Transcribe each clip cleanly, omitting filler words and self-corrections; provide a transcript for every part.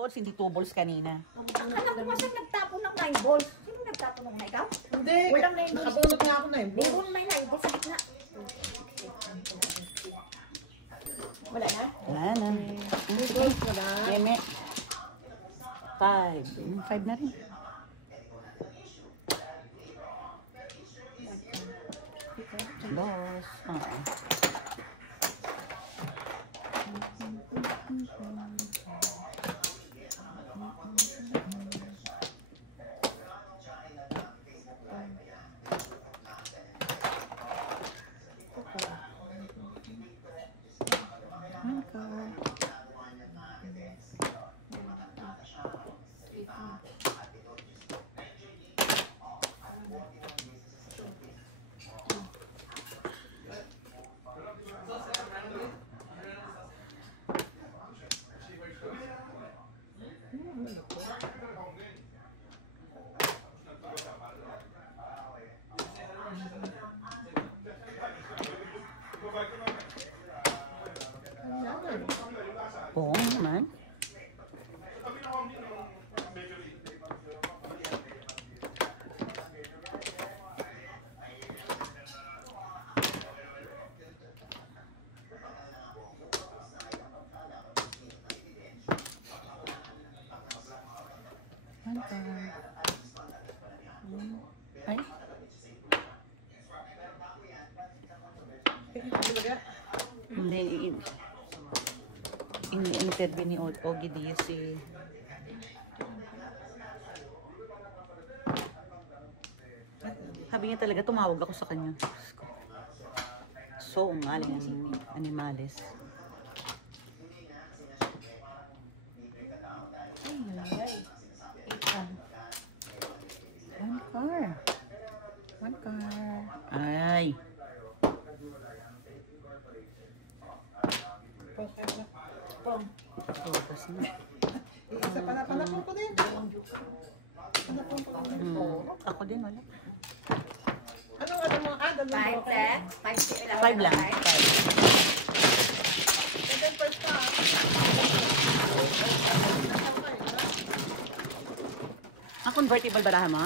balls, hindi 2 balls kanina. Alam ko kasi nagtapo ng 9 balls. Sino nagtapo ng 9? Ikaw? Hindi. Walang 9 balls. Nakabunot nga ako 9 balls. Meron may 9 balls sa gitna. Wala na? Wala na. 2 balls wala. Yeme. 5. 5 na rin. Boss. Oo naman. Ay. Hindi. Ini-interview ni Ogie Diaz si sabi niya talaga tumawag ako sa kanya. So, umaling animales. One car. Ay. Tapos na. Isa pa na panapon ko din. Ako din, wala. Ano mo? Dalawang 5 lang. 5. Ang convertible baraha mo?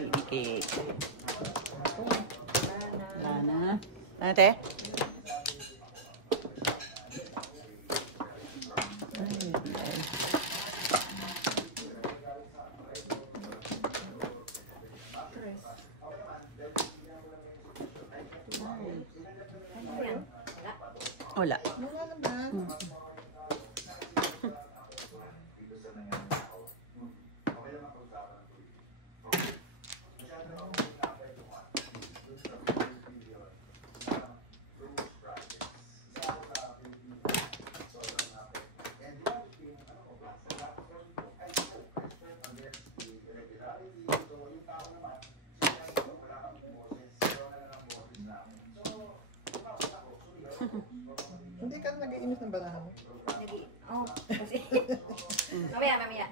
Baby cake. Wala na. Ano, te? Wala. Hindi ka nag-iinis ng baraha mo? Oo. Mamaya.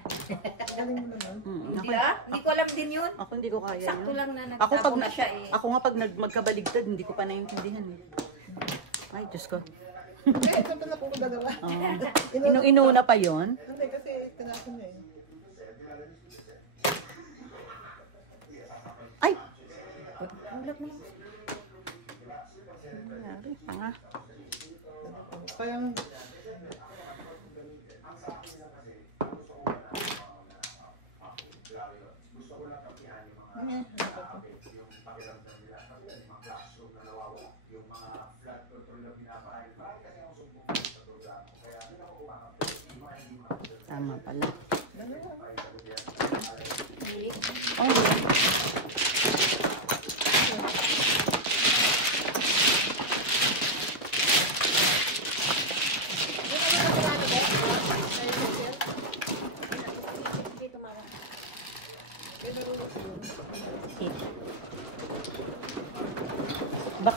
Galing mo naman. Hindi ko alam din yun. Ako hindi ko kaya. Sakto lang na Ako nagtapo pag na siya eh. Ako nga pag magkabaligtad, hindi ko pa naiintindihan eh. Ay, Diyos ko. Hindi, ito pa na po ko dalawa. Inuna pa yon. Hindi, kasi tinapon niya eh. Ay! Ulat na. Nangyari, panga. Parang... Tama pala.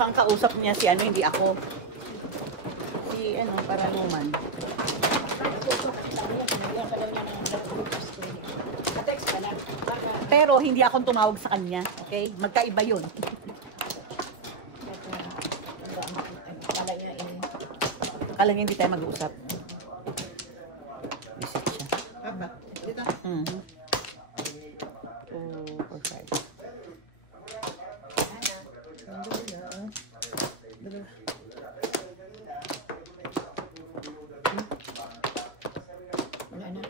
Mukhang kausap niya si ano, hindi ako. Si ano, para naman. Ka-text ka lang. Pero hindi akong tumawag sa kanya. Okay? Magkaiba yun. Kala niya Akala niya hindi tayo mag-uusap. Visit siya. Aba, dito. 2 or 5. Nandun na. Dala. wala na.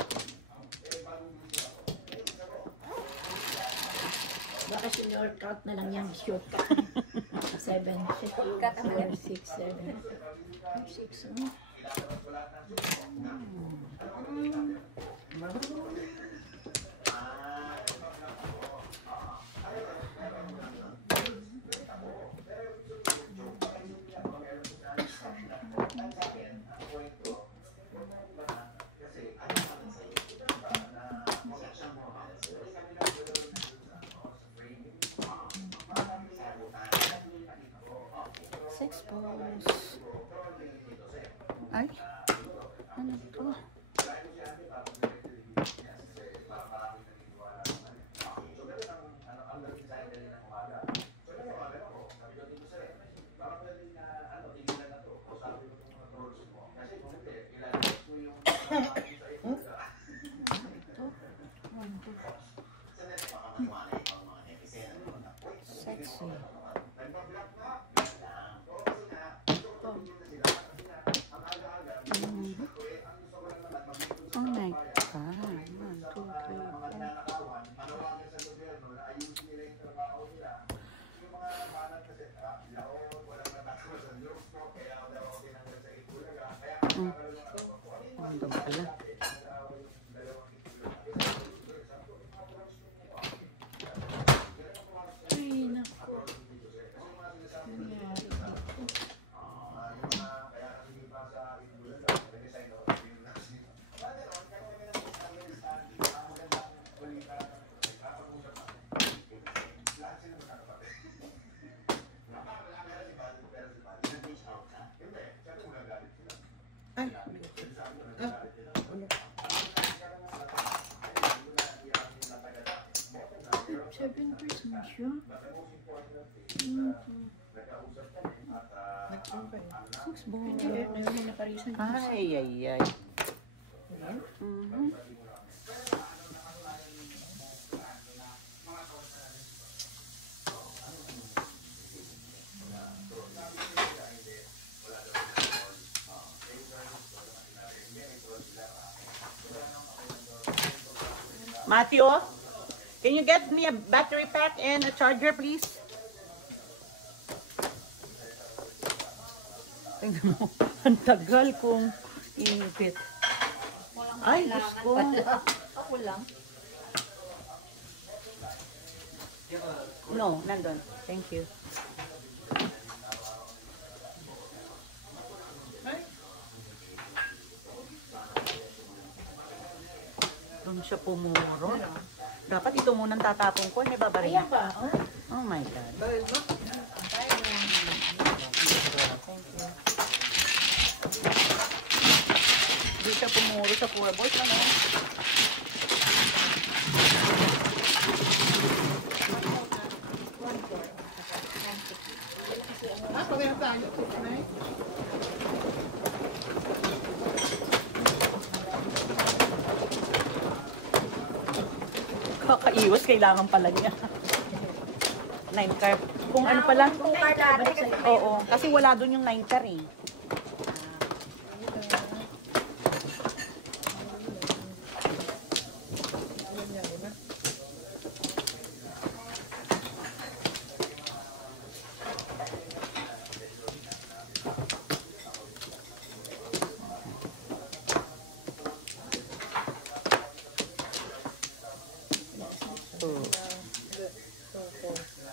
Baka senior count na lang yan. Short cut. 7. Short cut ang 6, 7. 6, Six balls. Ay, ano to? Sexy. Oh my God. 1, 2, 3, 4. Ang dami pala. Ay, naku. Nangyari dito. Ay. Ah, ulo. 7% siya. Nagpapa eh. 6 balls. Hindi, may naparisan. Ay, ay, ay. Matthew, can you get me a battery pack and a charger, please? Tingnan mo, ang tagal kong inipit. Ay, Diyos ko. Ako lang. No, nandun. Thank you. Doon siya pumuro. Dapat ito munang tatapon ko. May babarin. Ayan ba? Oh. Oh my God. Dahil ba? Thank you. Doon siya pumuro sa poor boys. Ano? Ah, pareho tayo. Nay. Kakaiwas, kailangan pala niya. 9 carb. Kung ano pala. Kung dati kasi Oo, kasi wala doon yung 9 car eh.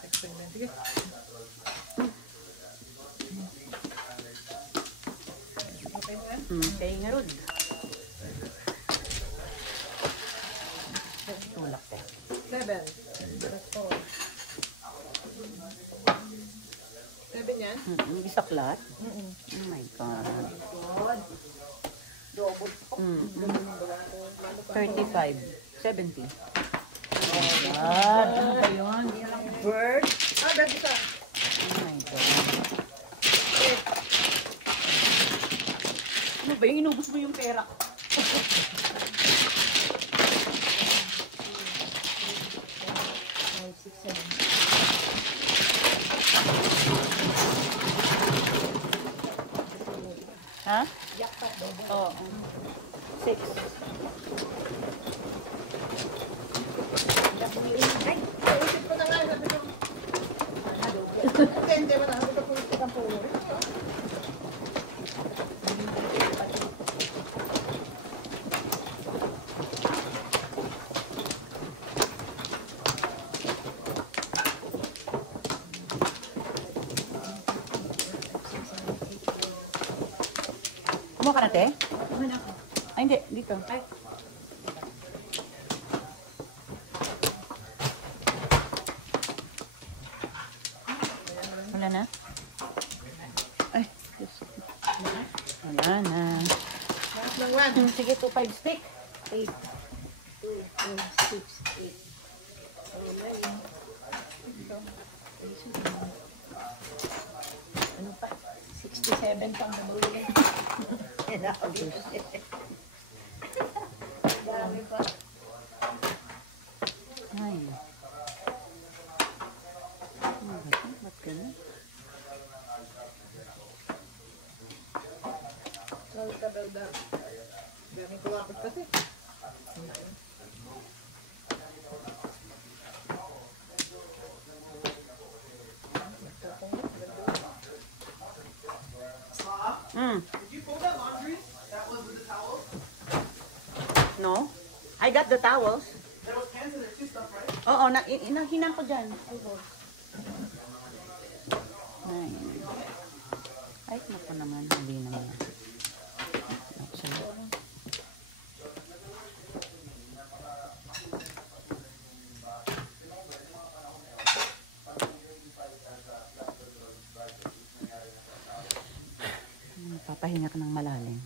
Experiment. Sige. Okay, nga ron. Tulak ka. 7. Sabi niya, yan? Isaklat? Oh my God. Double. 35. 70. Oh my God. Ano ba yun? Bird. Ah, dahil isa. Oh my God. Ano ba yung inubos mo yung pera ko? 5, 6, 7. Ha? Jackpot double. Oo. 6. Ay, Naisip ko na nga, sabi ko, hindi mo na, sabi ko, pulis ka po. Kumuha ka na, te? Ano ako? Ay, hindi. Dito. Ay, Wala na? Ay, Diyos ko. Wala na. Lahat ng one. Sige, 2-5 stick. 8, 2, 4, 6, 8. Ano pa? 67 pang nabuli. Dami pa. Ay. Ano ba ito? Ba't ganun? Sorry ka daw daw. Daming kuwakot kasi. Did you fold that laundry? That was with the towels? No. I got the towels. There was pants in there too, stuff, right? Oo, inahinan ko dyan. Ay. Ay, naku naman. Hindi naman. Actually. Papahinga ka ng malalim.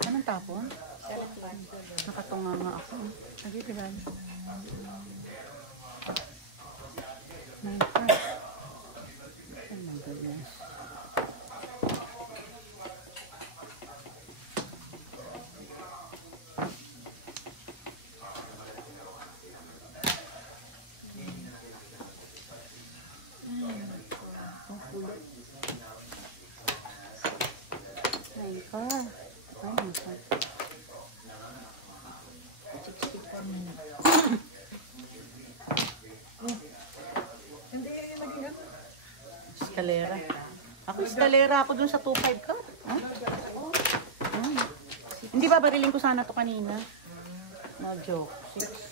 Anong tapon? 7, Nakatunga nga ako. Nagigilan. 9-5. Oh my goodness. Ay, ka. Ay, nasa. Hindi, naging ano. Eskalera. Ako eskalera ako dun sa 2.5 ka. Ha? Ay. Hindi ba bariling ko sana to kanina? No joke. 6.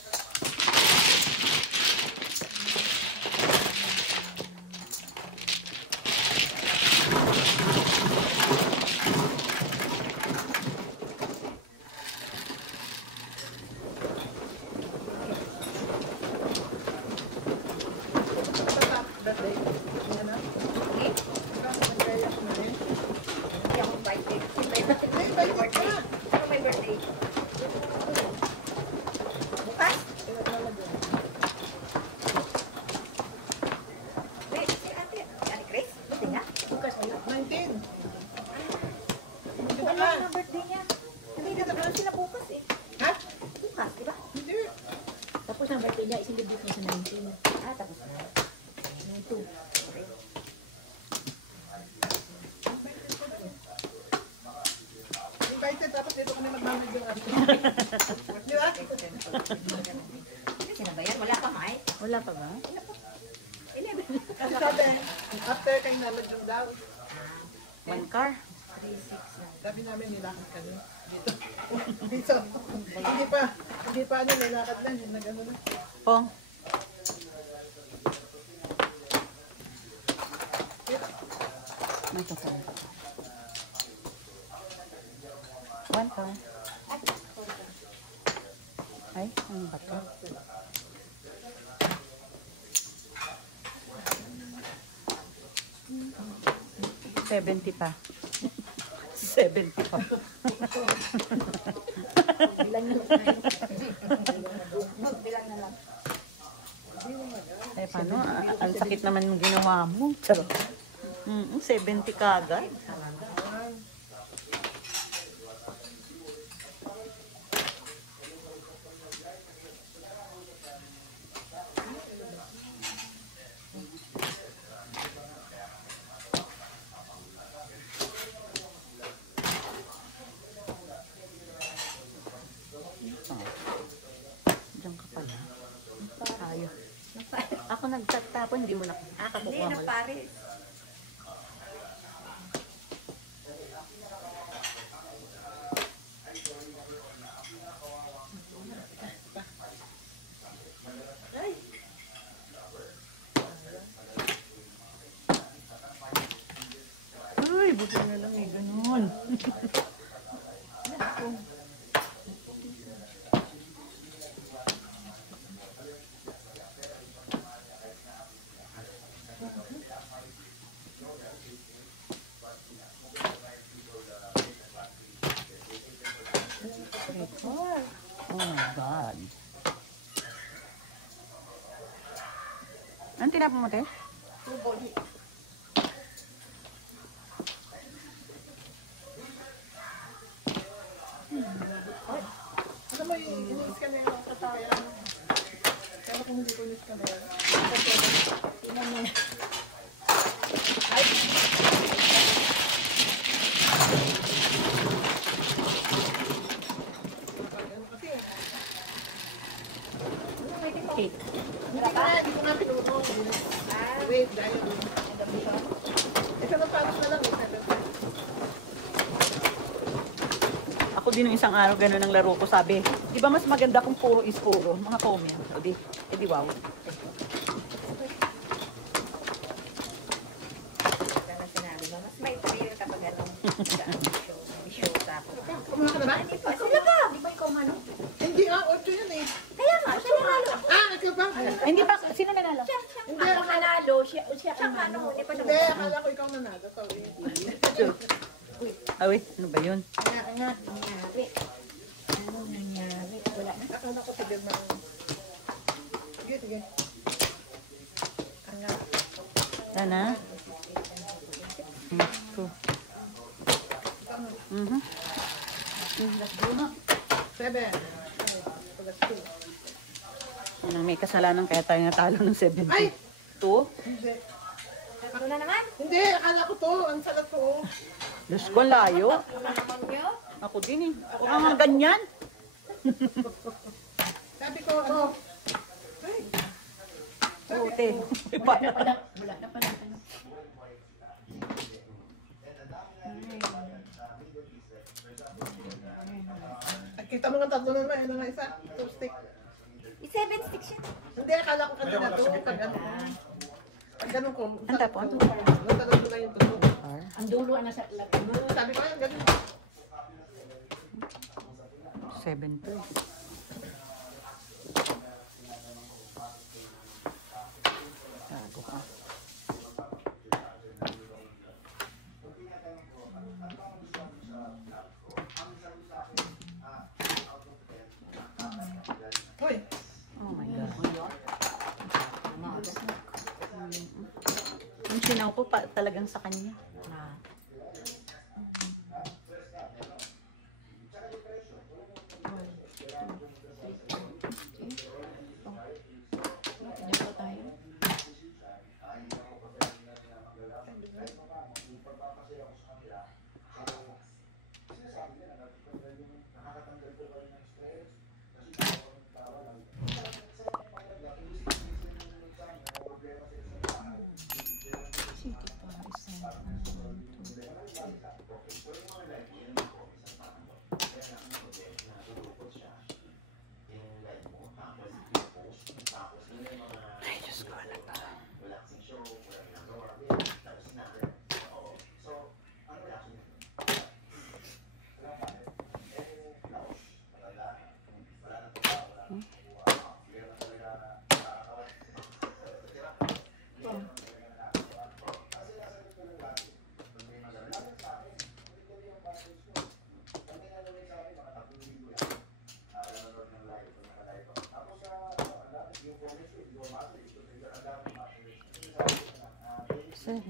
That day. Yan na. Nag-kayak na rin. Hindi akong birthday. Ay, balik ka. Ano may birthday? Bukas? Wala pa ba? 11. Kasi sabi, after kayo nalagyan daw, One car? 3-6 lang. sabi namin nilakad kami. Dito. Dito. Hindi pa ano, nilakad na. Yung nag-ano na. Pong? May total. One car. Ay, ano ba to? $70 pa. 70 pa. Bilang na lang. Bilang na lang. Eh, paano? Ang sakit naman yung ginawa mo. Charot. 70 kagad. Diyan ka pala. Tayo. Ako nagtatapon, hindi mo na. Hindi Kakukuha na mo. Paris. Ay, buti na lang eh, ganun. Oh my God. Anong tinapon mo, te? Tubo. Ano mo yung inis ka na yung kaya kaya kung hindi ko inis ka na yan. Tingnan mo na. Kasi, Okay. hindi ko nga pinuto. Wait, dahil doon. Isa na palos na lang. Ako din yung isang araw, ganun ang laro ko. Sabi, di ba mas maganda kung puro is puro? Mga comment. O di, edi wow. Kaya sinabi mo, mas may thrill kapag ano. Show tapos. Kumuha ka na ba? Sila ka! Di ba ikaw mano? Hindi, 8 yun eh. Kaya nga, siya nanalo. Ikaw ba? Ay, hindi pa, sino nanalo? Hindi, Ako nanalo, siya ang mano. Hindi pa Hindi, akala ko ikaw nanalo. Sorry. Ah, wait, ano ba yun? Ano nangyari? Ano nangyari? Wala na. Akala ko tigil na. Sige, sige. Sana? Mhm. Let's go na. 7. Yan ang may kasalanan kaya tayo natalo ng 70. Ay! 2? Hindi. Ano na naman? Hindi, akala ko to. Ang salat ko. Diyos ko, ang layo. Ano na naman nyo? Ako din eh. Ako nga ganyan. Sabi ko, ano? Ay! Puti. Wala na pala. Kita mo nga tatlo naman. Ano nga isa? 2 stick. 7 sticks yun. Hindi, akala ko kanina to. Pag ano. Pag ganun ko. Ang tapon? Natalon ko na yung tulo. Ang dulo na sa lahat. Sabi ko, yan, ganun. 70. Gago ka. Hoy! Oh my God. Yung sinaw ko pa, talagang sa kanya. 7.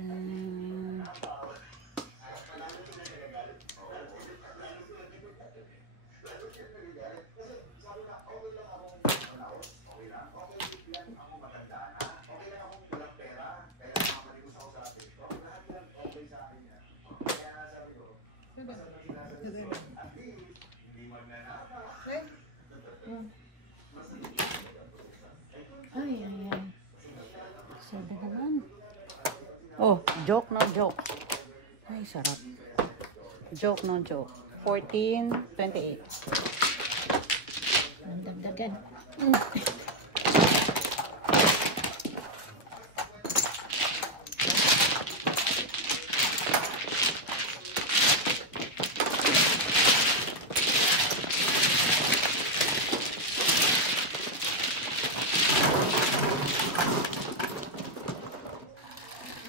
Ay, ay, ay. 7 naman. Oh, joke no joke. Ay, sarap. Joke no joke. 14, 28. Ang dagdagan.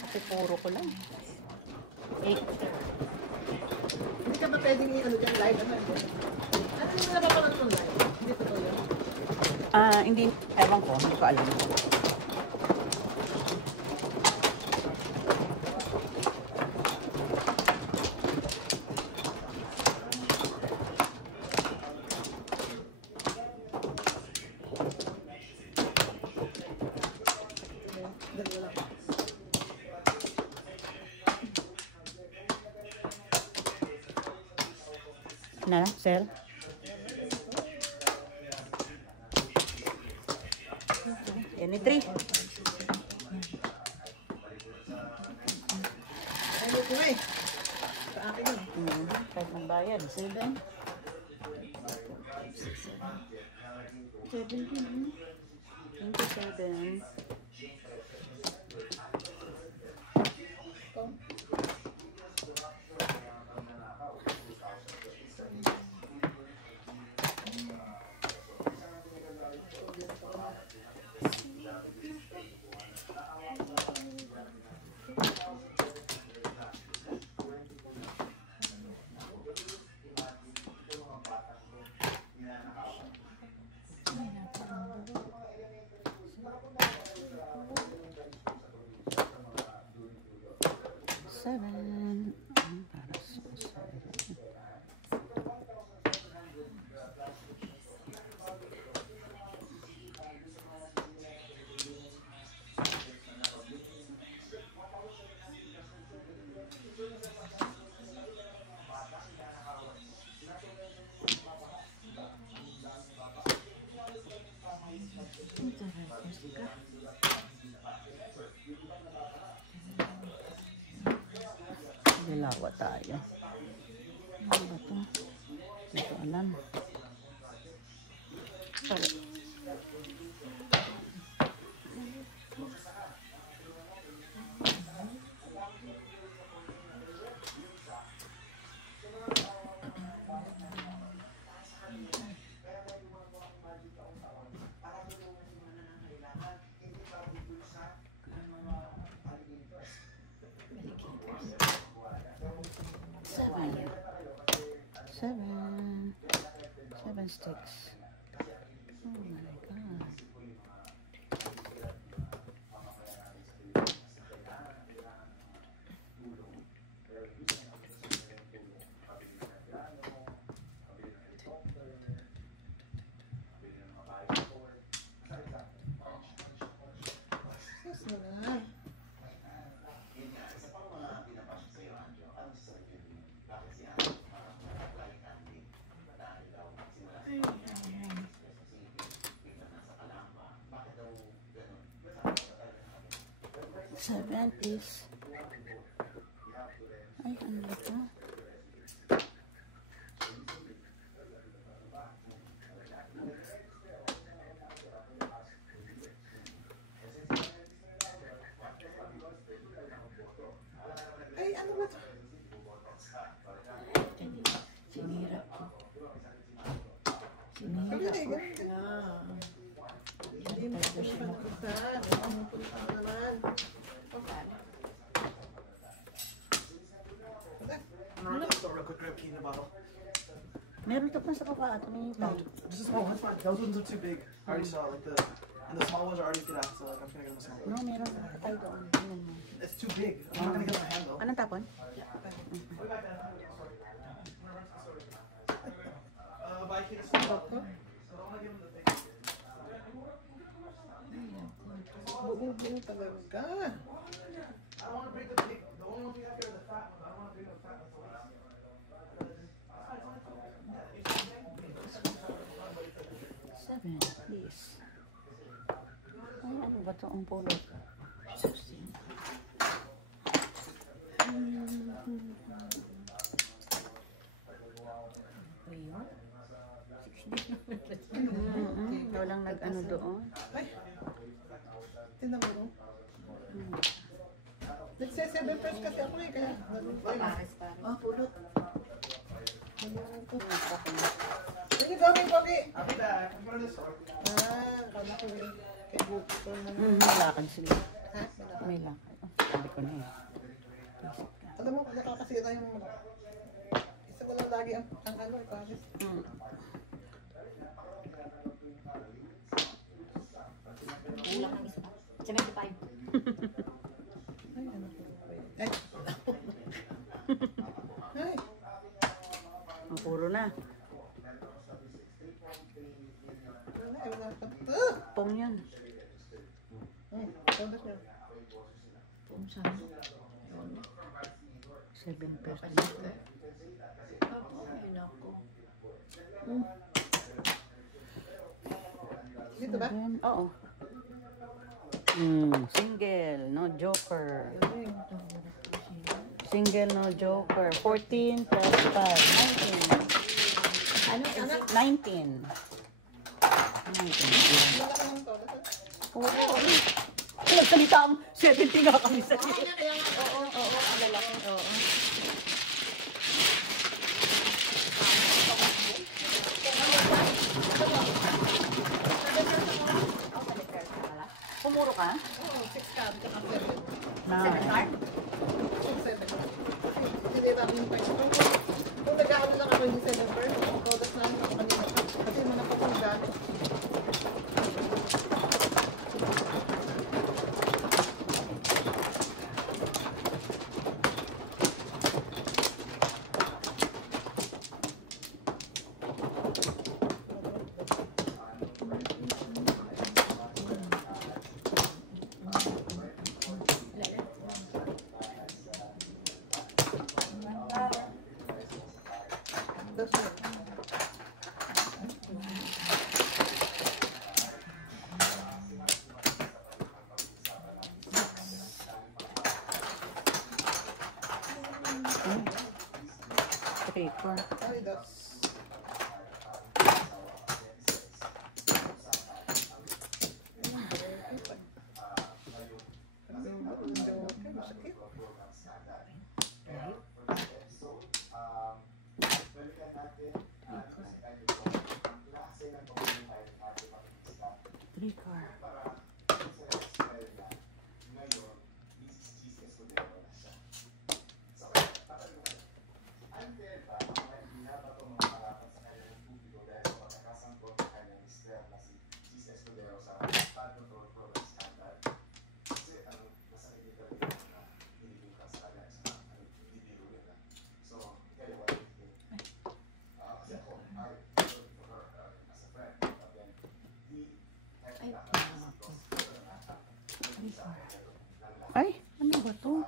Kasi puro ko lang. 8. Hindi ka ba pwedeng i-ano dyan live? Ano hindi mo napapanood ng live? Hindi totoo yun. Hindi, ewan ko, hindi ko alam. Na, sir? Yan, 3. Ano ko eh. Sa akin yun. Kahit magbayad. 7. 27. Seven. Para sa 7. Dilawa tayo. Ano ba ito? Hindi ko alam. Sorry. Seven sticks. Oh my god. Yes, na. Seven is... Ay, ano ba ito? Ay, ano ba ito? Sinira ko. Hindi, Sinira ko. ganun ka. Hindi mo punta. Ano punta naman? Meron ito pa sa baba. Ito na yung No, just a small one. It's fine. Those ones are too big. I already saw like and the small ones are already good at, so like I'm gonna get them a small No, one. meron tayo doon. Tingnan mo. it's too big. I'm not gonna get my hand though. Anong tapon? By kids. Buo-buo talaga. I don't want to break the pig. The only one we have here is the fat one. I don't want to break the fat one. Seven, please. Ay, ano ba ito ang pulot? Walang nag-ano doon. Ay. Tingnan mo. Nagse-seven first kasi ako eh. Kaya. Oh, pulot. Where you going, Bobby? I'll be back. I'm going to the store. Ah, kala ko eh. Kay bookstore naman. Lakad sila. Ha? May lakad. Sabi ko na eh. Alam mo, nakakasira yung... Isa ko lang lagi ang ano, ipagis. Kulang ng isa pa. 75. Ay, ano ko ba yun? Ay. Ay. Ang puro na. Wala, wala pa. Pong yan. Todas niya. Kung saan. 7 pesos. Ako, ayun ako. Dito ba? Oo. Single, no joker. Single, no joker. 14 plus 5. 19. Ano? 19. 19. Wala ka ng todas. Oo. Nagsalita ang 70 nga kami sa iyo. Oo, ang lalaki. Oo. Pumuro ka? Oo, 6 card. Saka 7. Na. 7 card? 7. Hindi namin yung price. Kung nag-aaral lang ako yung 7 first, todas na ako kanina pa. Kasi mo na po kung gamit. Dos na. Paper. Ay, dos. Three car. Ay, ano ba to?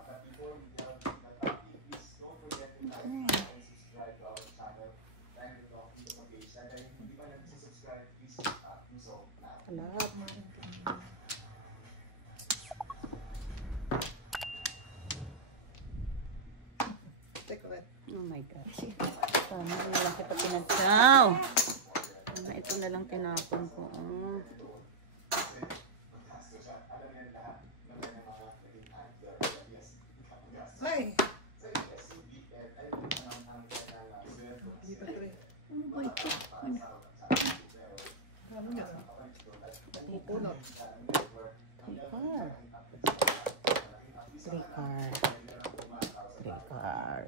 Take a Oh my God. Sana na lang kita pinagsaw. Ito na lang tinapon ko. Ay! Hindi pa 3. Ano ba ito? Ano niya? Pupunot. Three car. Three car. Three car.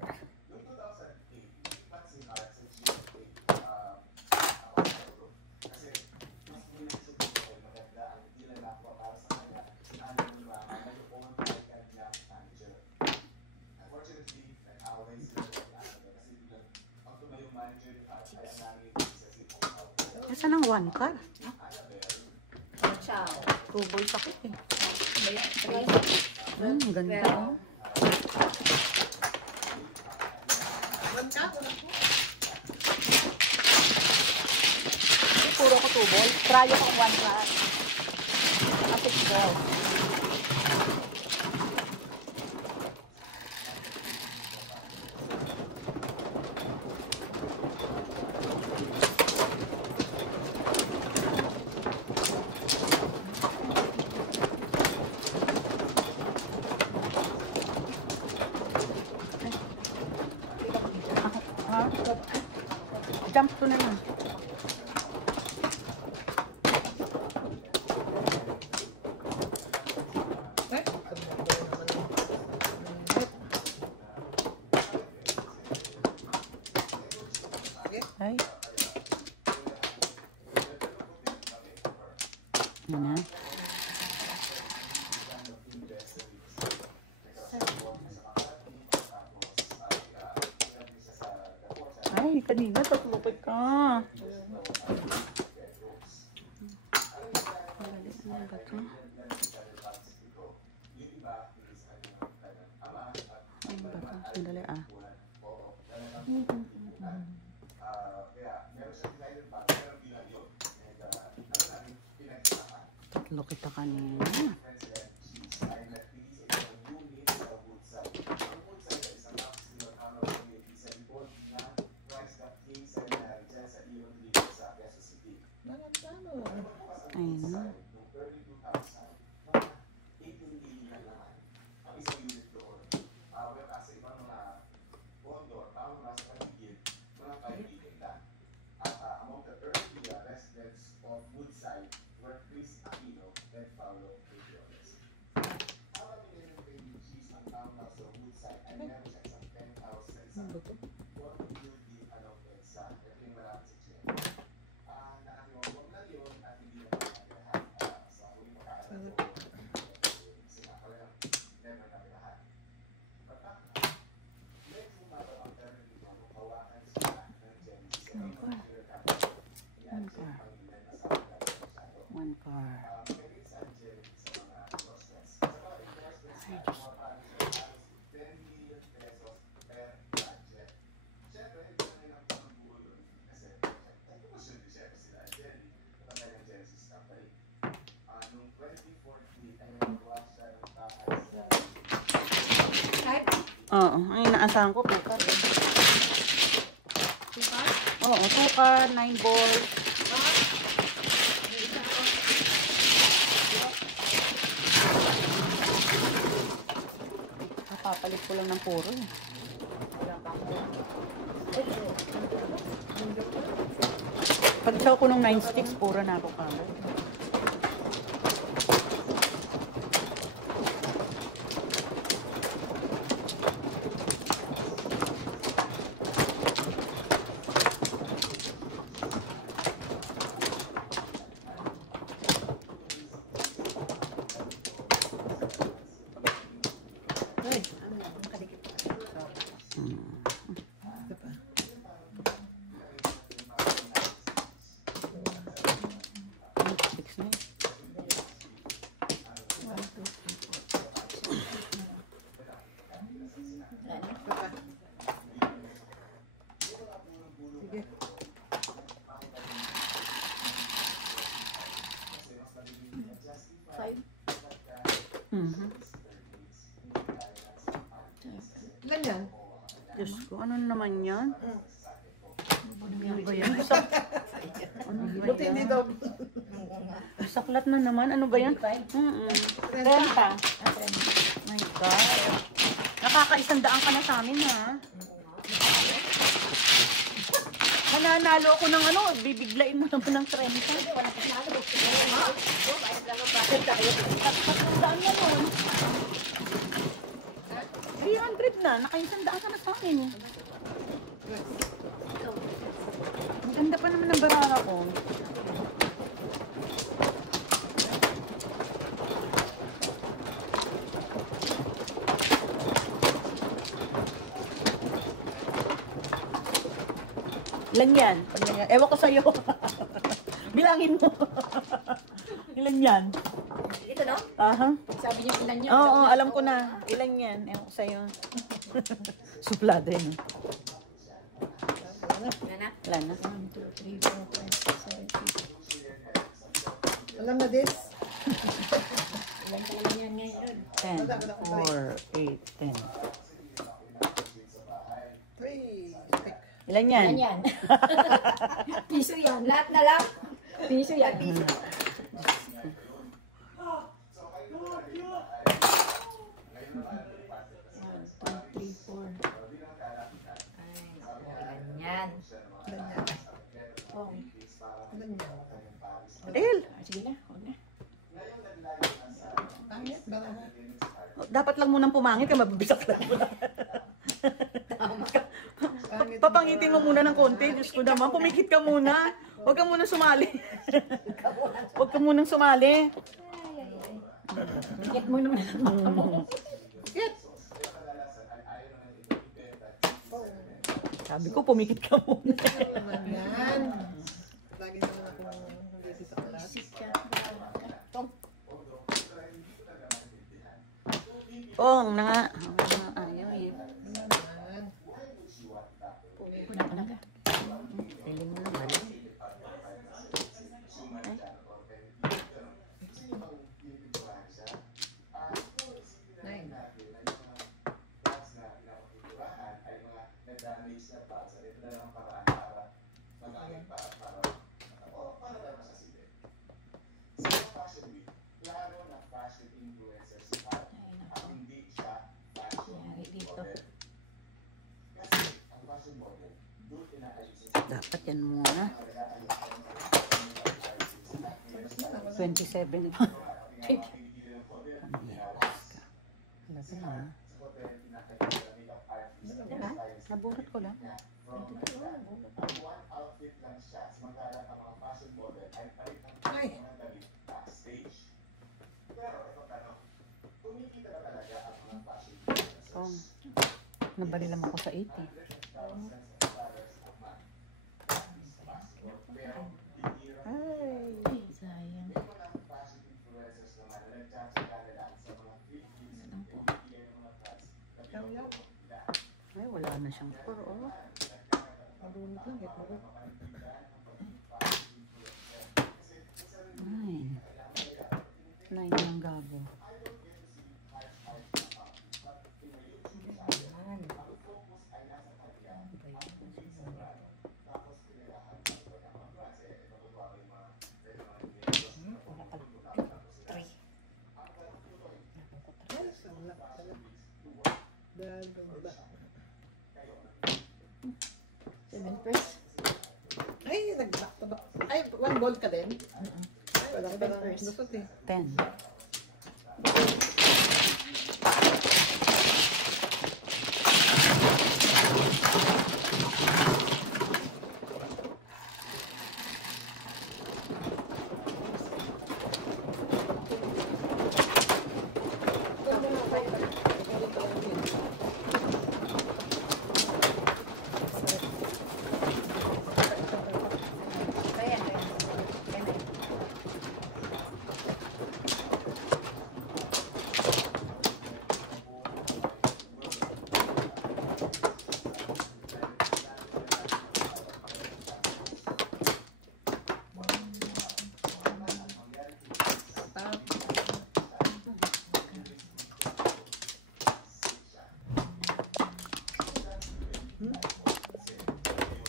Saan ang one car? Ciao. Tuboy sakit eh. Try. Ganda. Pero, One ka? Puro ko tuboy. Try ko one car. Kapit ko. Jump to na lang. Ay. Yan na. Ay, kanina tatlupit ka. Ano ba ito? Ano ba ito? Sandali ah. Tatlo kita kanina. Ayun na. One car. Oo, ang inaasahan ko, 2 car. 2 ka? Oo, 2 car, 9 balls. Papalit ko lang ng puro eh. Pag-chow ko ng 9 sticks, puro na ako kagad. Ilan yan? Diyos ko, ano naman yan? Ano ba yan? Ano ba Buti hindi daw. Saklat na naman. Ano ba yan? 30. My God. Nakaka-100 ka na sa amin, ha? Mananalo ako ng ano, bibiglain mo naman ng 30. Saan na nun? 300 na. Naka-100 ka na sa amin. Maganda pa naman ang barara ko. Ilan yan? Ewan ko sa'yo. Bilangin mo. Ilan yan? Ito, no? Aha. Sabi niyo ilan niya. Oo, alam ko na. Ilan yan? Ewan ko sa'yo. Suplada yun. Wala na. Wala na. 1, 2, 3, 4, 5, 6, 7, 8. Alam na this. Ilan ka naman yan ngayon? 10, 4, 8, 10. 3, stick. Ilan yan? Ilan yan? Piso yan. Lahat na lang. Piso yan. Piso. Yan. Oh. Ilan yan? Adel, Sige na. Huwag na. Pangit, baraho. dapat lang munang pumangit ka, mabibisak lang. Pangit. Papangitin mo muna ng konti. Diyos ko naman, pumikit ka muna. Huwag ka muna sumali. Huwag ka munang sumali. Get mo naman ang mata mo. Yes. Sabi ko, pumikit ka muna. Naman yan. Lagi naman ako hindi sa class. Pong, na nga. Ayaw eh. Naman. Kuna ka lang ka. Piling mo lang. Bali. Nine. Nangyari dito. Dapat yan muna. 27 pa. Labi na. Naburat ko lang. Ay. Oh, nabali lang ako sa 80. Ay. Sayang. Kaya. Ay, wala na siyang score, oh. Marunod lang. Get mo. 9. 9 yung gago. Dahil baba. 7 press. Ay, nag-back to back. Ay, one ball ka din? Ay, wala ka lang First. lusot eh. 10.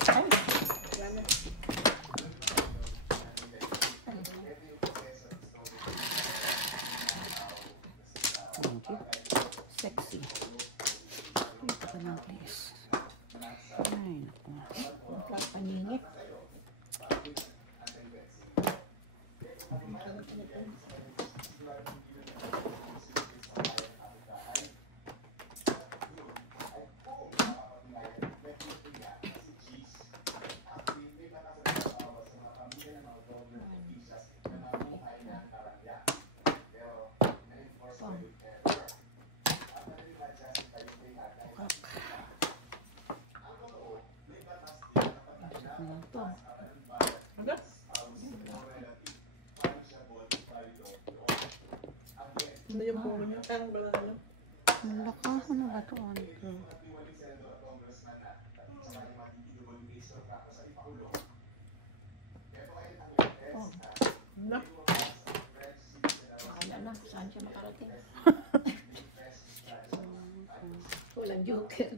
Kaya na. Kaya na. Thank you. Sexy. Ito ka na, please. Ay, naku. Paningit. Ito. Ano? Ano yung puro niya? Ang banana. Ang laka, ano ba ito? Ano? Wala na. Saan siya makarating? Walang joker.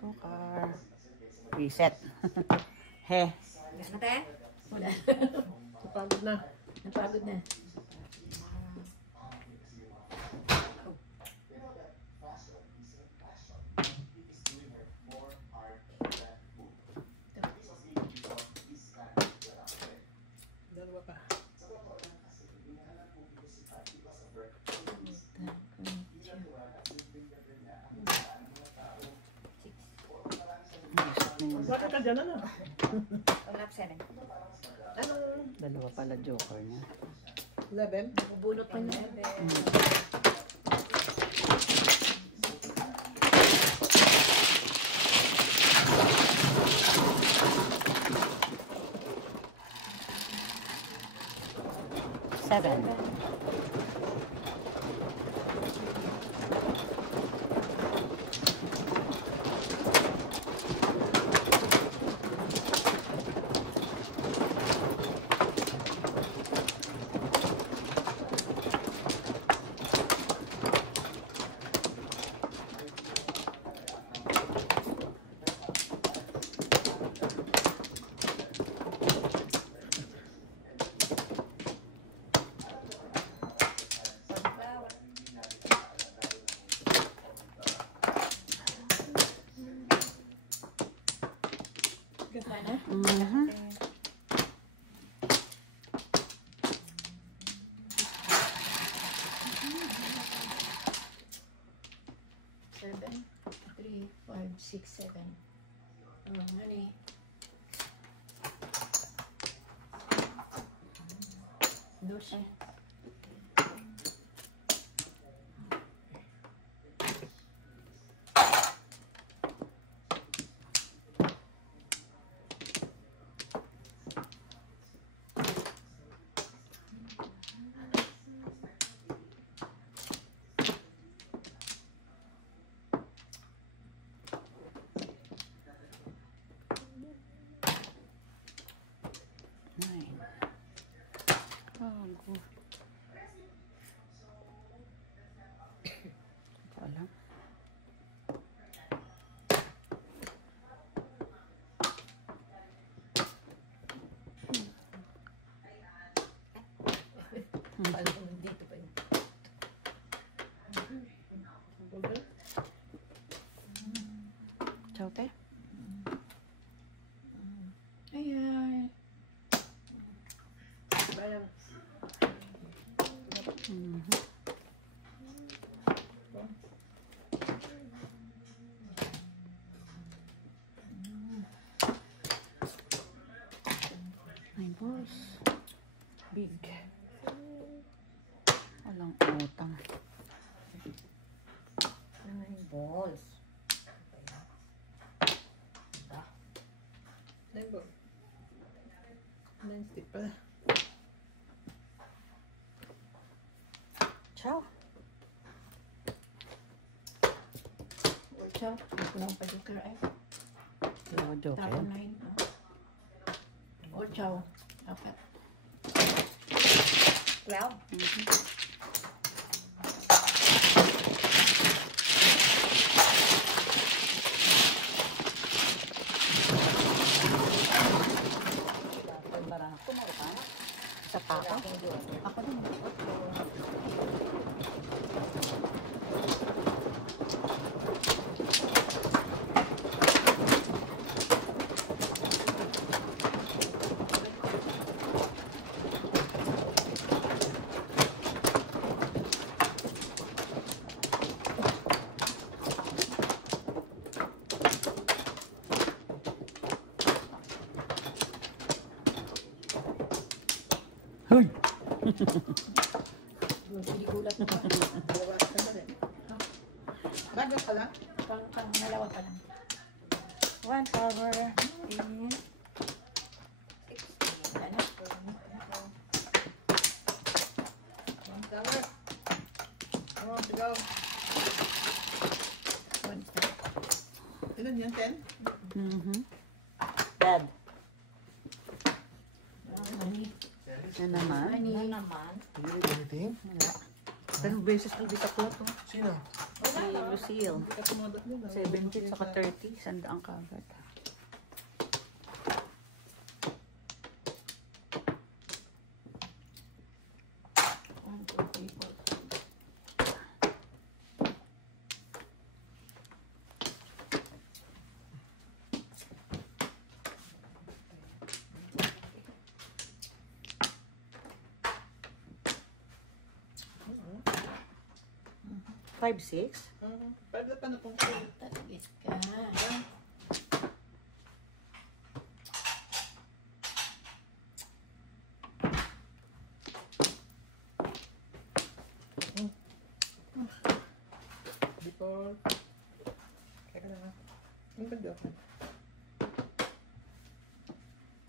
Tukar. Reset. He. Wala. Napagod na. Napagod na. Dalawa pa. Bakit ka dyan ano? Anong Dalawa pala joker niya. 11? Bubunot pa niya. Seven. Mhm. Seven, 3, 5, 6, 7. Honey. Dos. Nine. Bago. Wala. Paano kung nandito pa yun? Ciao, te. Ayan. Bayan. Mhm. Ay, boss. Big. Walang utang. Ay, balls. Nine ball. 9 stick pala. Ciao. Ciao. Hindi ko lang pa-joker ay. Dalawa joker. Tapon 9. Oh, ciao. Apat. 12. Mhm. Ako mo ka? Sa pako? Ako din. Hoy! Yung pinigulat mo ba? Dalawa ka na rin. Bago pa lang. Pangalawa pa lang. 1 power. Ano? Summer. Come on, go. One star. Ilan yan, 10? Dad. Money. Na naman. Money. Na naman. Anything? Wala. 10 beses ang bitaklat oh. Sino? Si Lucille. Hindi ka tumodot nila. 70 saka 30. Sandaan kagad. One, two, three, four. Five, six. Pwede pa na pong Tatagis ka. before. Kaya ka na nga. Ano ba joke?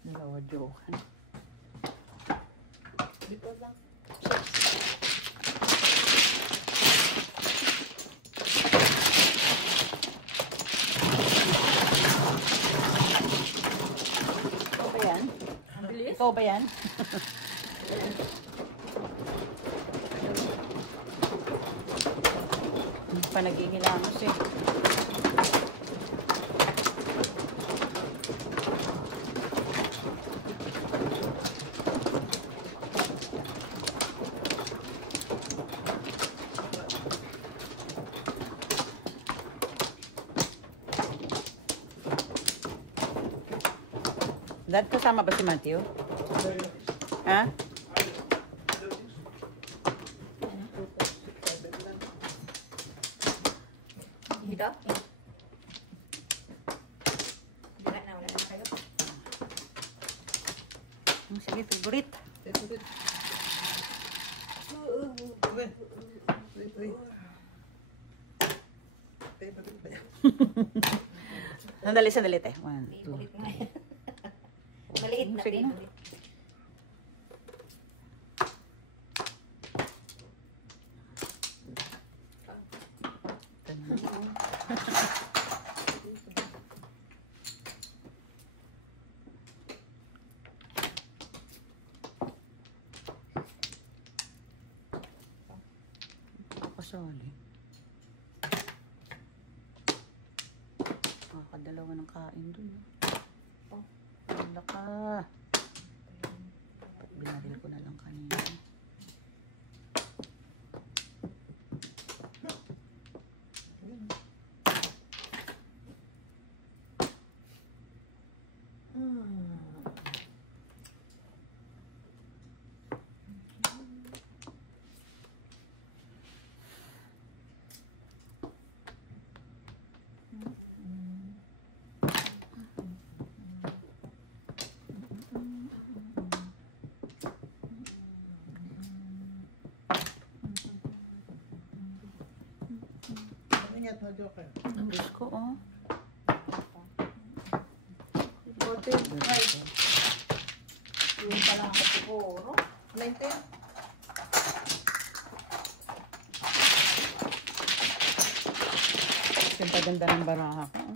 Dalawa joke. Before lang. Ikaw ba yan? Ang bilis. Ikaw ba yan? Hindi pa nagingilamos eh. Dad, kasama ba si Matthew? Ha? Dito? Wala na kayo. Sige, favorite. Wait. Favorite ba yan? Sandali, te. 1, 2. Favorite nga yan. Maliit na Sige na. favorite. Kasali. Kakadalawa ng kain dun. Oh, wala ka. Binaril ko na lang kanina. Ingat na joke. Ang Diyos ko, oh. 14. Yung pala ako siguro. 19. Yung paganda ng baraha ko, oh.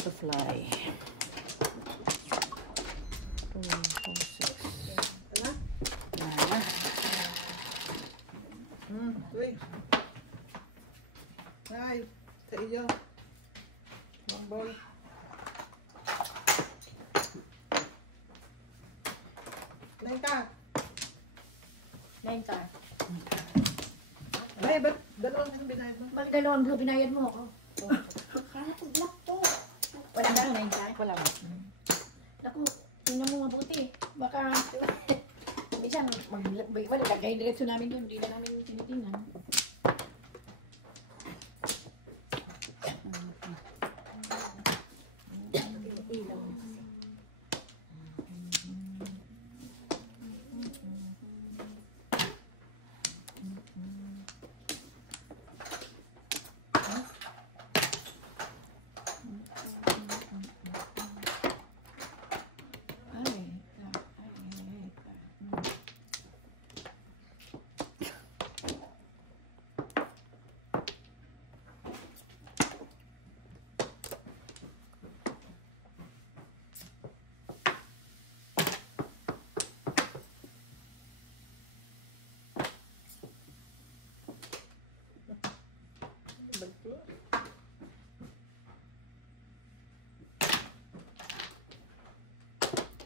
To fly. 2, 4, 6. Uy. Ay, sa iyo. One ball. Nine ka. 9 car. Ay, ba't dalawang yung binayad mo? Bakit dalawang blue binayad mo ako? Kaya ko black to. Wala ka 9 car? Wala mo. Naku, tingnan mo mabuti. Baka, minsan, wala, lagay diretso namin yun. Hindi na namin tinitingnan.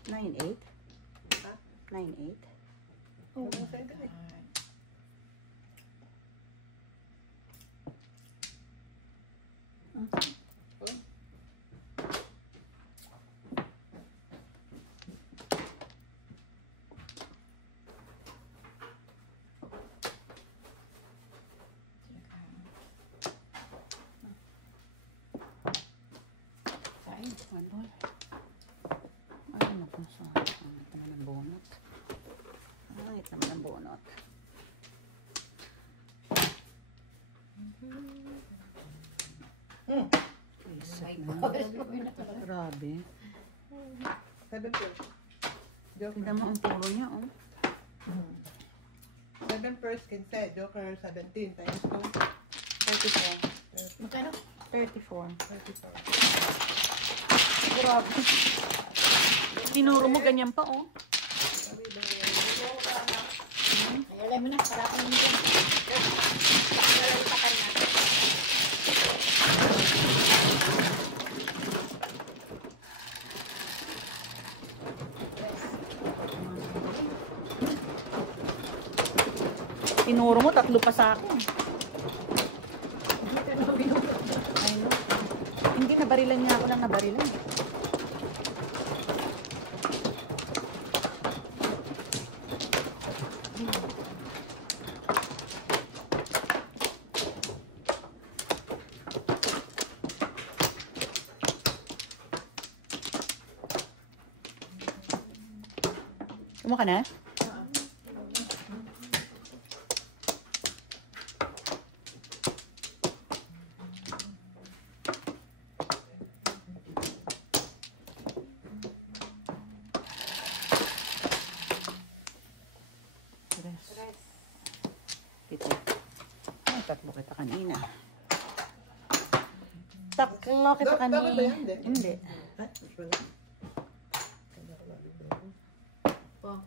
Nine, eight. 9-8. Oh, One ball. Ay, naku, so. Angit naman ang bunot. Angit naman ang bunot. Reset na. Grabe. 7 first. Joker. Tignan mo ang puro niya, oh. 7 first, 15. Joker, 17. Times 2. 34. magkano? 34. 34. Grabe. Tinuro mo ganyan pa, oh. Ay, alam mo na, para ako nito. Tinuro mo, 3 pa sa akin. Hindi ka na binuto. I know. Hindi, nabarilan niya ako lang nabarilan. Kumo ka na? Ito. Ay, 3 kita kanina. 3 kita kanina. Dapat ba yan? Hindi. Ay, wala. Oh.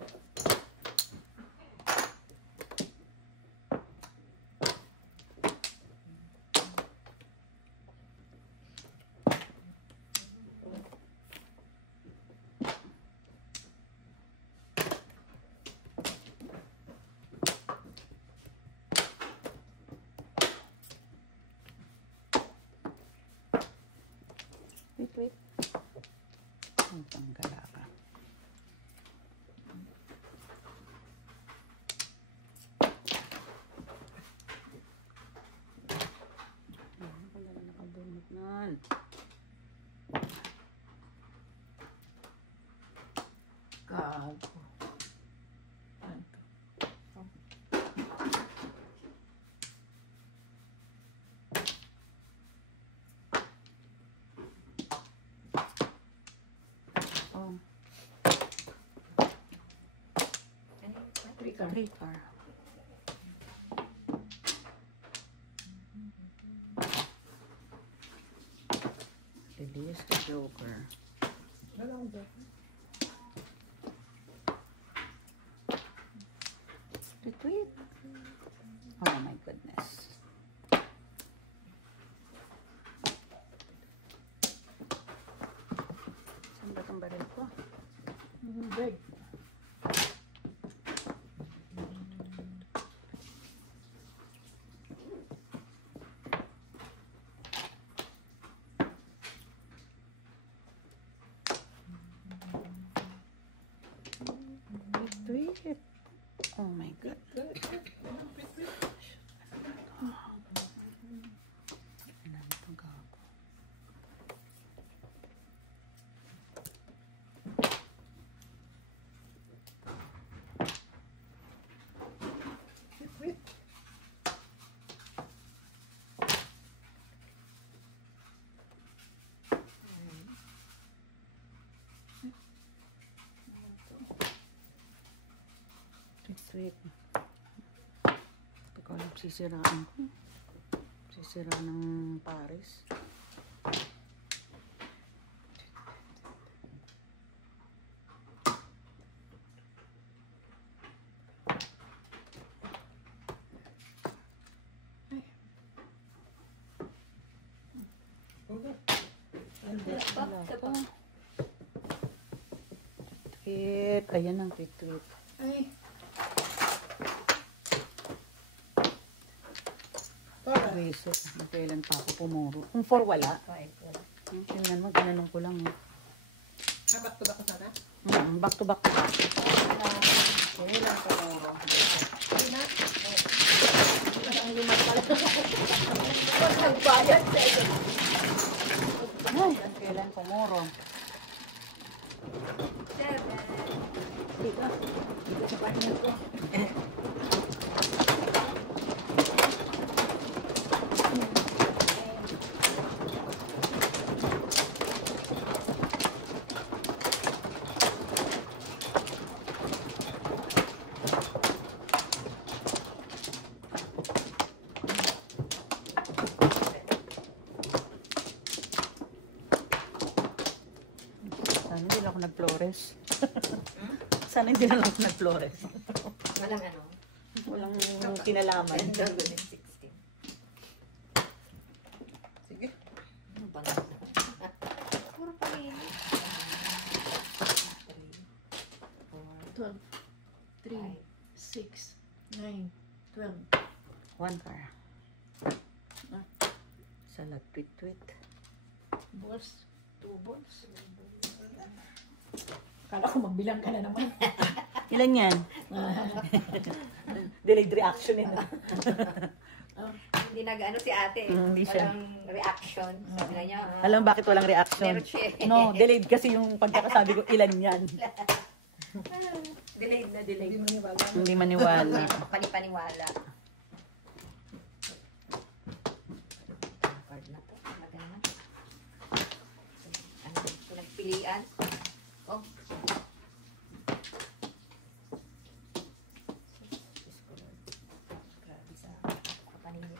Wait. Ang panggala ka. Ang panggala nakabunot nun. Gago. Oh, Rika. 3 car. Release the joker. Wala akong joker. Retweet. Oh my goodness. Oh my God. Sweet. Ito ko alam, sisiraan ko. Sisiraan ng Paris. Tweet. Ayan ang tweet. Ay. Visit. Kailan pa ako pumuro. Kung 4 wala. Tingnan mo, ginanong ko lang. Back to back sana? Back to back. Kailan pumuro. Ang lima pala. Huwag nagbayad sa ito. Ay, kailan pumuro. Dito. Dito sa partner ko. Sana hindi lang ako nag-flores. Sana hindi lang ako nag-flores. Walang ano? Walang kinalaman. 2016. Sige. Ano ba nga? Puro palinis. 12, 3, 6, 9, 12. 1 car. Sa nag-tweet. Balls. 2 balls. Kala ko magbilang ka na naman. Ilan yan? Delayed reaction yun. Hindi nag-ano si ate. Hindi siya. Walang reaction. Sabi na niya. Alam bakit walang reaction? Meron siya. No, delayed kasi yung pagkakasabi ko ilan yan. Delayed na delayed. Hindi maniwala. Hindi maniwala. Panipaniwala. Card na to. Maganda. Ano? Pinagpilian. Oh. Grabe sa kapaninit.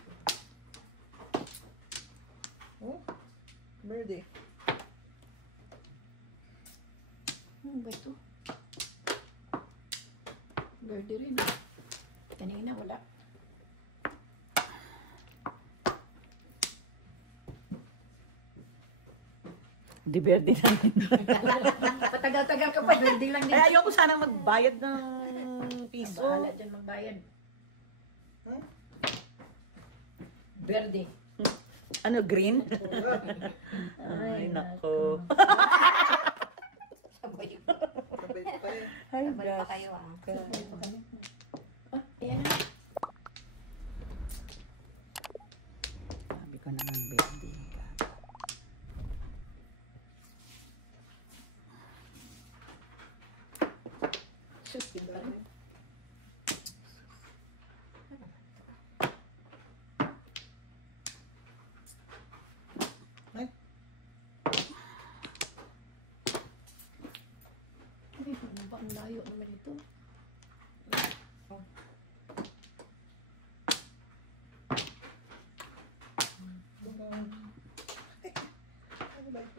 Oh, birthday. Ba ito? Birthday rin. Kanina wala. Di birthday namin. Patagal-tagal ka pa. Birthday lang din. Ay, ayoko sanang magbayad ng piso. Bahala dyan magbayad. Birthday. Ano, green? Ay, nako. Sabay. Sabay pa pala. Ay, Sabay pa gosh. kayo ah. Ah, ayan na. Sabi ko na ang birthday. Shoot, yun pa rin. Ay, Ay, ano ba? Ang layo naman ito. ano ba ito?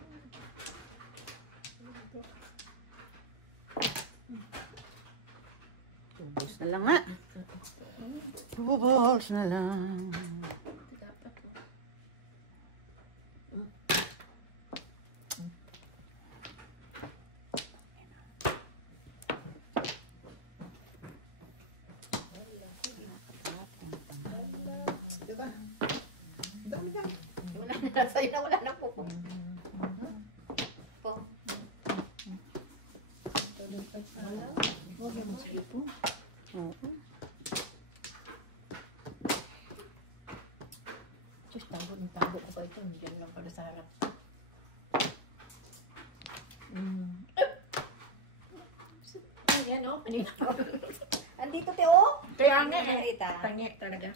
Bubos na lang nga. Bubos na lang. Dapat. Diba? Dami na. Wala na. Sa'yo na wala na po. Po. Huwag yung sige po. Oo. Tago ko pa ito. Diyan lang pala sa harap. Ayan o. Kanina pa. Andito, Teo. Kaya nga eh. Nakita. Tangi talaga.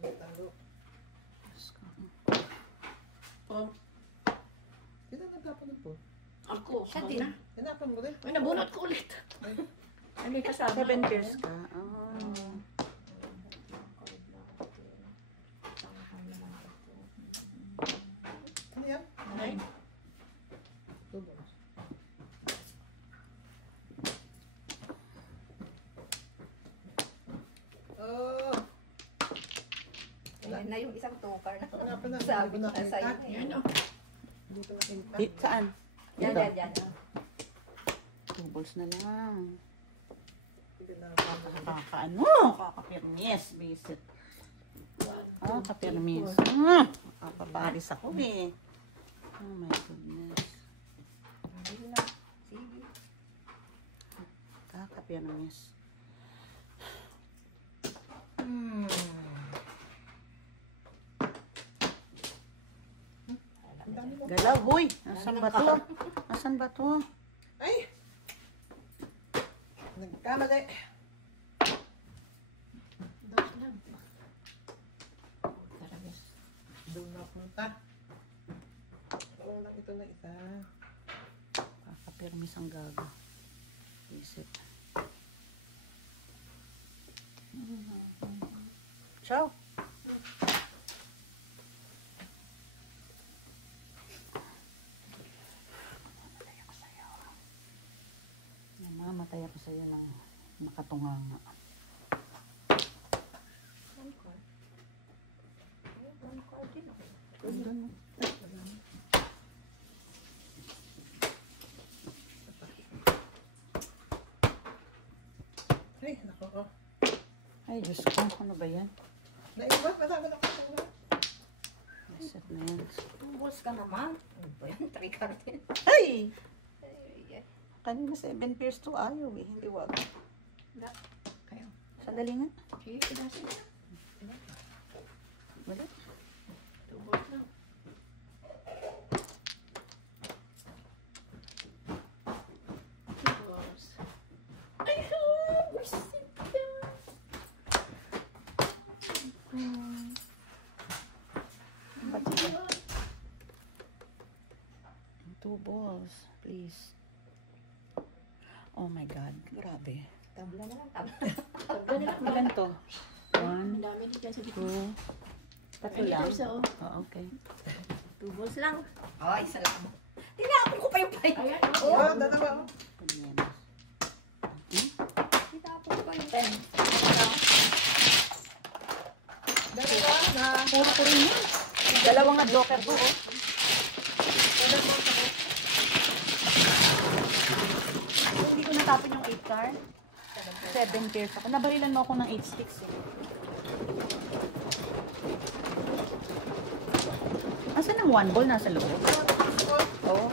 Talo. Oh, Sino nagtapon ng po? ako. Siya Ako din. na. Tinapon mo rin. Ay, nabunot ko ulit. Ay, may kasama. 7 pairs ka. Oh. Ano yan? Ay, Two balls. Oh! Ayan na yung isang tukar na. Hanapin na. Sabi ko Hindi na sa'yo. yan o. Dito na impact. Di, saan? Yan, Ito. yan. 2 balls na lang. Hindi na. Kakaano? Kakapirmis, visit. Ah, kapirmis. Ah, kapaparis ako eh. Oh my goodness. Sige lang. Sige. Kakapirmis. Hmm. Ang dami mo. Galaw, boy. Nasaan ba to? Nasaan ba to? Ay! Nagkamali. Dos lang. Tarabis. Doon na punta. Oo lang ito na isa. Kakapirmis ang gago. Visit. Ciao. Namamatay ako sa'yo ng makatunganga. One card. One card din ako. Doon. Ay, nako. Oh. Ay, Diyos ko. Ano ba yan? Naiwan. Madami na ko. Visit na yan. Tumbos ka naman. Ano ba yan? 3 card din. Ay! Ay, Kanina 7 pairs to ayaw eh. Hindi wag. Kayo. Sandali nga. Okay, ilasin na. Wala. Tubos lang. Tubos. Ay, wisit ka. Ba't ba? 2 balls, please. Oh my God. Grabe. tabla na lang. Tabla. Ilan to? 1, Ang dami dito sa dito. 2, tatlo lang. Isa, oh. Oh, okay. Tubos lang. Oh, isa lang. Tinapon ko pa yung pay. Ayan, Oh, dalawa. Oh. Pagmenos. Tinapon ko pa yung pen. Dalawa na. Puro ko rin yan. Dalawa nga joker ko, oh. Hindi ko natapon yung 8 card. 7 pairs ako. Nabarilan mo ako ng 8 sticks, eh. Asan ang 1 ball? Nasa loob? Oh.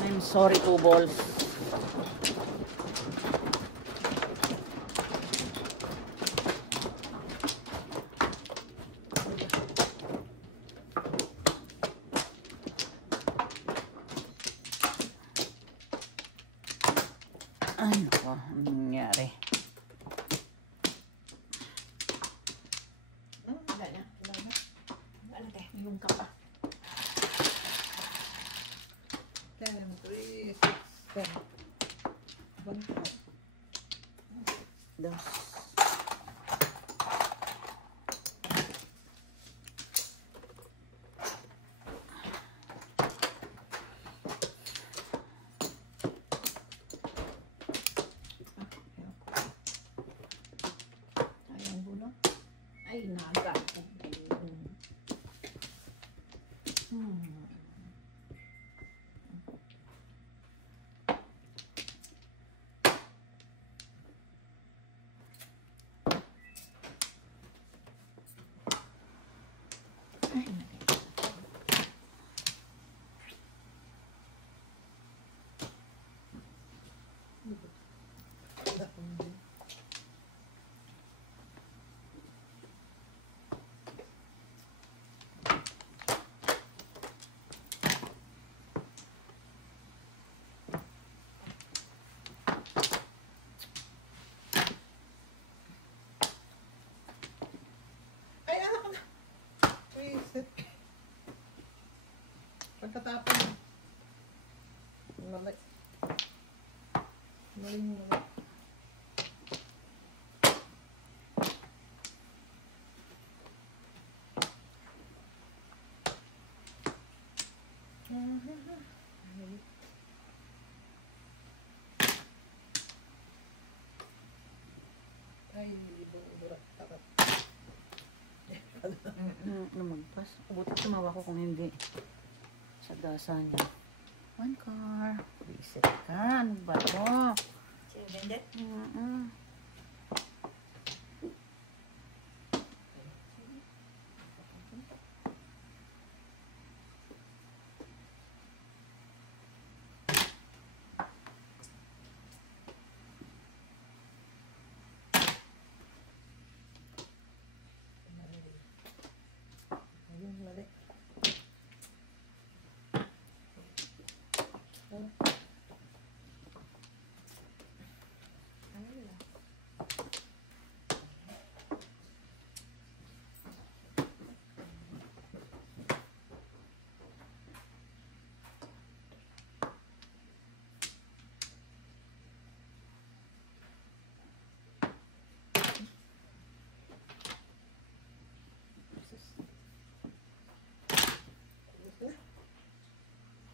I'm sorry, 2 balls. Ay, naku. Anong nangyari? Wala na. Ano te? Yung ka pa. 10, 3, 6, 10. 1, 5. Dos. Ayang bulo. Ay, naga. Nagtatapon. Malay. Malay mo naman. Ay, burak takot. Lumagpas. Buti tumawa ko kung hindi. Sa dasa niya. One car. Reset ka. Ano ba to? Sino ganda? Ayun, mali.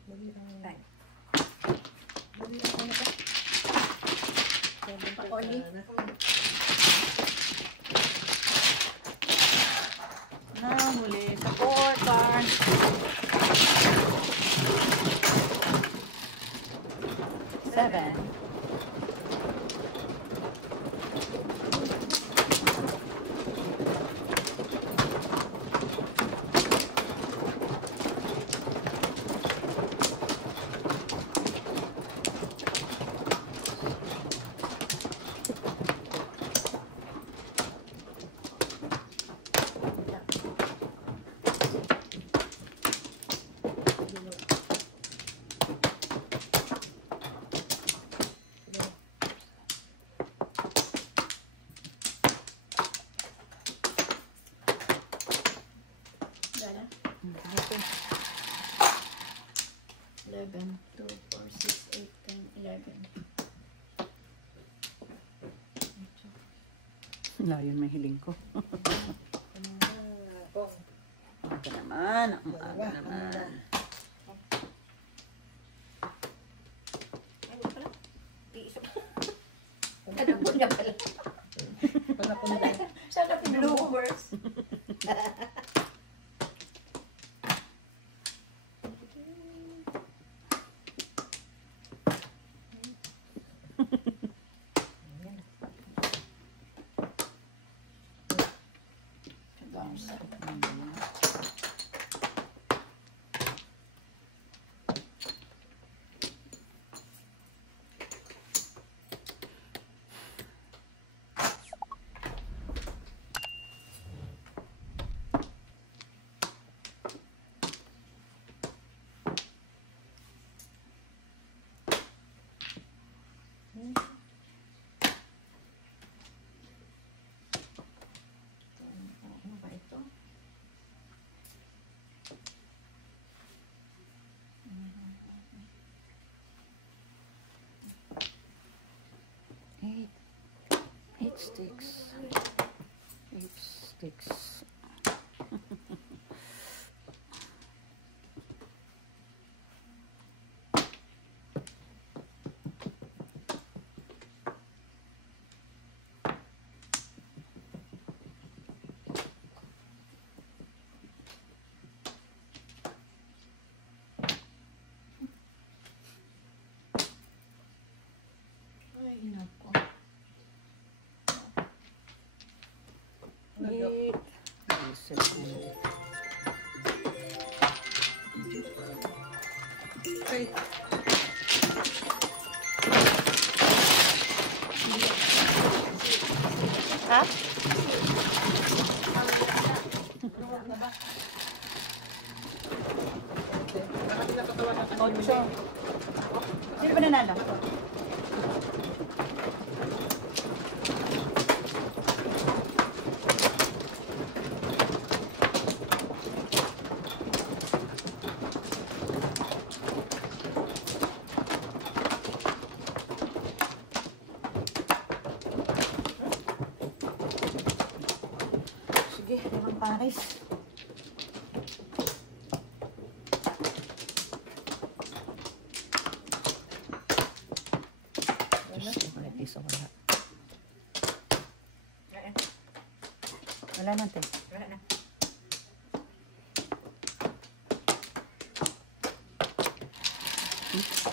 Mali ang... Ay. Mali ang ano ka? Pakoli. Muli sa 4 car. 7. Dala. 11, 2, 4, 6, 8, 10, 11. Layo yung mahiling ko. Aga naman. Ang aga naman. Ay, wala pala. Tiiso. Nanapon na pala. Panapon na. Sana bloopers. Ano ba ito? Eight sticks. 8 sticks. Ay, nako. 8. Okay. Ha? Bakit napatawa na kasi? 8. Sino ba nanalo? Paris. Piso wala. Wala natin. Wala na.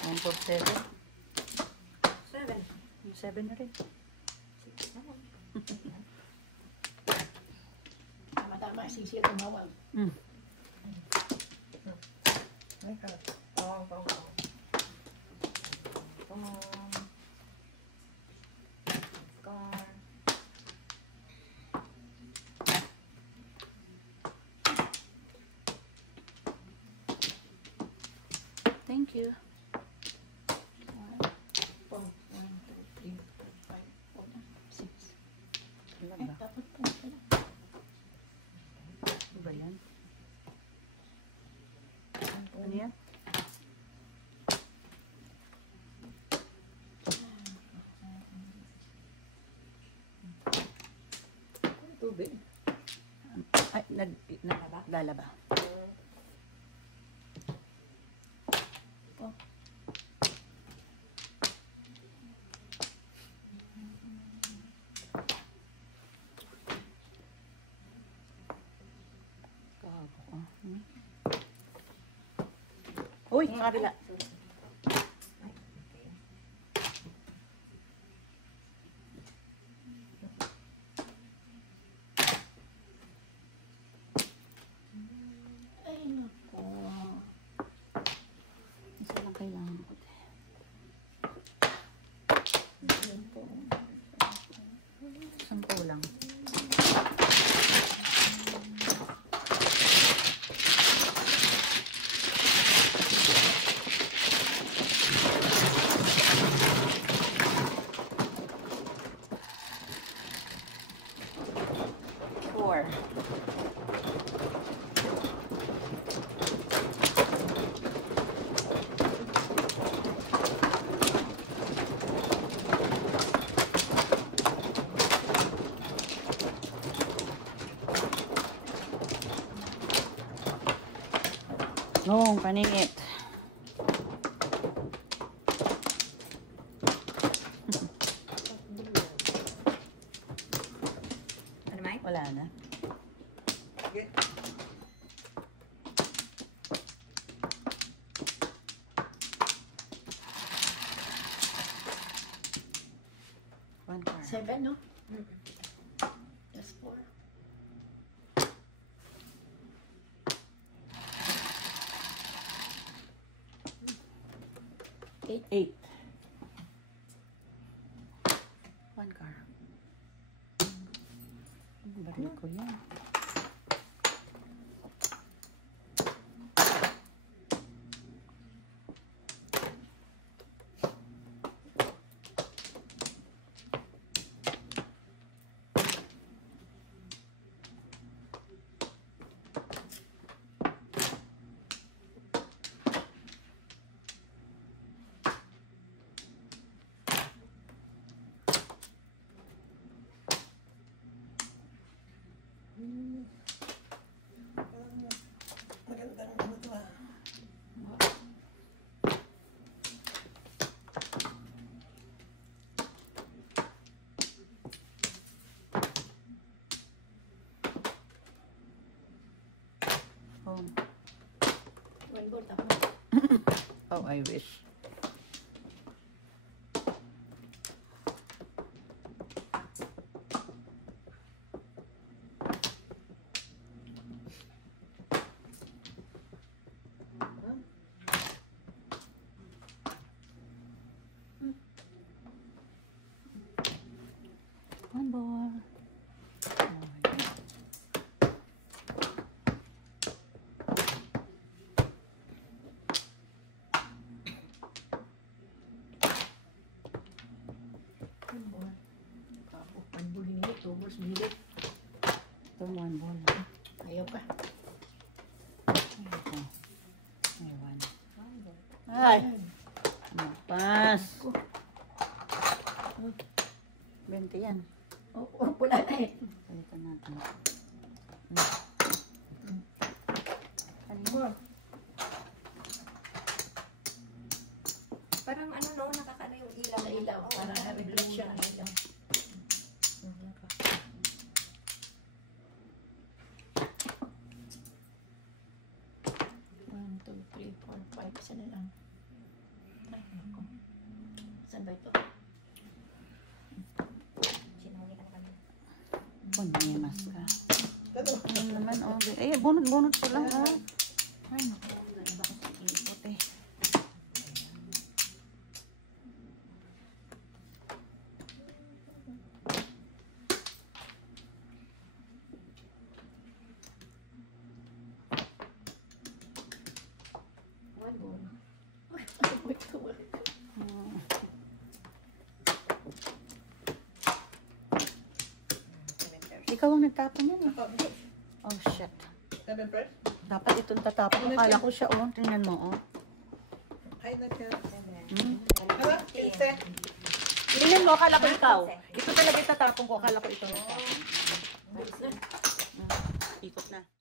One for 7. 7. 7 na rin. Tama-tama, sisi tumawag. Thank you. 4, 1, 2, 3, 4, 5, 6. Wala Ay, ba? dapat po sila. Ano ba yan? Ano yan? Tubig. Ay, naglalaba. Uy, sa kabila. Ay, naku. Isa lang kailangan ko. Yan po. 10 lang. Four. No, paningit. Ano may? Wala na. Okay. One card. 7, no? Just 4. Eight. One card. Baril ko yan. Magandang ano to ah. Oh. One ball, tapos. Oh, I wish. One ball. One ball. Kapo, one ball hinili, 2 balls hinili. Ito, one ball. Ayaw pa. Ito. May one. Ay! Mapas. 20 yan. Oh, pula na eh. Palitan natin. Parang ano no, nakakano yung ilaw. Sa ilaw, para reflection ang ilaw. One, two, three, four, five. Isa na lang. Ay, ako. Saan ba ito? Sinungi ka naman. Punimas ka. Ano? Ano naman, oh. Eh, bunot ko lang, oh. Ay, naku. Naiba ko sa keyboard, eh. Ikaw ang nagtapon yan, eh. Oh, shit. 7 first? Dapat itong tatapon. Akala ko siya, oh. Tingnan mo, oh. Ay, na siya. Hmm. Hala, 15. Tingnan mo, akala ko ikaw. Ito talaga itatapon ko. Akala ko ito. Ikot na.